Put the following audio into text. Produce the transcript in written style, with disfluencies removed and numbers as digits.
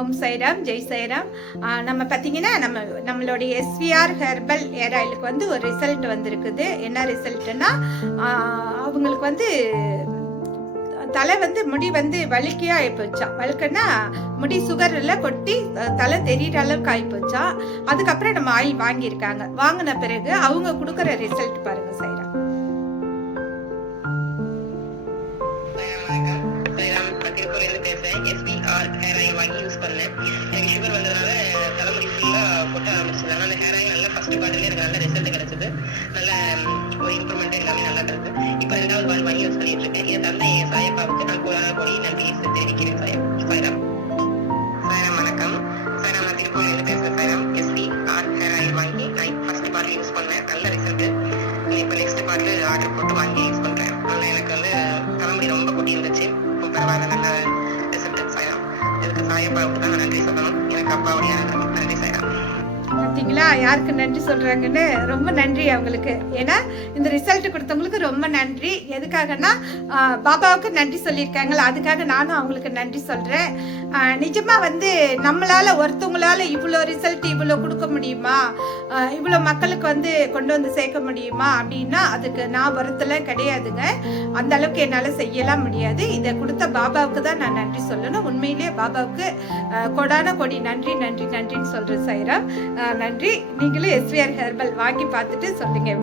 ஓம் சைராம், ஜெய் சைராம். நம்ம பார்த்தீங்கன்னா நம்மளுடைய எஸ்விஆர் ஹெர்பல் ஏர் ஆயிலுக்கு வந்து ஒரு ரிசல்ட் வந்திருக்குது. என்ன ரிசல்ட்னா, அவங்களுக்கு வந்து தலை வந்து முடி வந்து வலிக்கையா ஆயிப்போச்சா. வழுக்குன்னா முடி சுகரில் கொட்டி தலை தெரியிற அளவுக்கு ஆயிப்போச்சா. அதுக்கப்புறம் நம்ம ஆயில் வாங்கியிருக்காங்க. வாங்கின பிறகு அவங்க கொடுக்குற ரிசல்ட் பாருங்க சைராம். எஸ்பிஆர் ஹேர் ஆயில் வாங்கி யூஸ் பண்ணேன். எனக்கு சுகர் வந்ததுனால தலைமுடி ஃபுல்லாக கொட்ட ஆரம்பிச்சது. ஆனால் அந்த ஹேர் ஆயில் நல்லா ஃபர்ஸ்ட் பாட்டிலே எனக்கு நல்ல ரிசல்ட் கிடைச்சது. நல்ல ஒரு இம்ப்ரூவ்மெண்ட் எல்லாமே நல்லா கிடைச்சது. இப்போ 2வது பால் வாங்கி யூஸ் பண்ணிட்டு இருக்கேன். இதை தந்த என் சாயப்பாவுக்கு நான் கொடி நன்றி தெரிவிக்கிறேன். சாய்ராம். வணக்கம். சாய்ராம், நான் திருப்பூர்லேருந்து பேசுகிறேன். சாய்ராம், எஸ்பிஆர் ஹேர் ஆயில் வாங்கி நான் ஃபர்ஸ்ட் பாட்டில் யூஸ் பண்ணேன். நல்ல ரிசல்ட். இப்போ நெக்ஸ்ட் பாட்டில் ஆர்டர் போட்டு வாங்கி யூஸ் பண்ணுறேன். ஆனால் எனக்கு வந்து தலைமுடி ரொம்ப கொட்டி இருந்துச்சு. இப்போ பரவாயில்ல, நல்ல சாயப்பாவுக்கு தான் நன்றி சொல்லணும். எனக்கு அப்பாவுடைய நன்றி சாய்ராம். பார்த்தீங்களா யாருக்கு நன்றி சொல்றாங்கன்னு? ரொம்ப நன்றி அவங்களுக்கு. ஏன்னா இந்த ரிசல்ட் கொடுத்தவங்களுக்கு ரொம்ப நன்றி. எதுக்காகனா பாபாவுக்கு நன்றி சொல்லியிருக்காங்களா, அதுக்காக நானும் அவங்களுக்கு நன்றி சொல்றேன். நிஜமா வந்து நம்மளால ஒருத்தவங்களால இவ்வளோ ரிசல்ட் இவ்வளோ கொடுக்க முடியுமா, இவ்வளோ மக்களுக்கு வந்து கொண்டு வந்து சேர்க்க முடியுமா அப்படின்னா அதுக்கு நான் ஒருத்தல கிடையாதுங்க. அந்த அளவுக்கு என்னால் செய்யலாம் முடியாது. இதை கொடுத்த பாபாவுக்கு தான் நான் நன்றி சொல்லணும். உண்மையிலேயே பாபாவுக்கு கொடான கொடி நன்றி நன்றி நன்றின்னு சொல்றேன் சாய்ராம். நன்றி. நீங்களும் எஸ்விஆர் ஹெர்பல் வாங்கி பார்த்துட்டு சொல்லுங்க.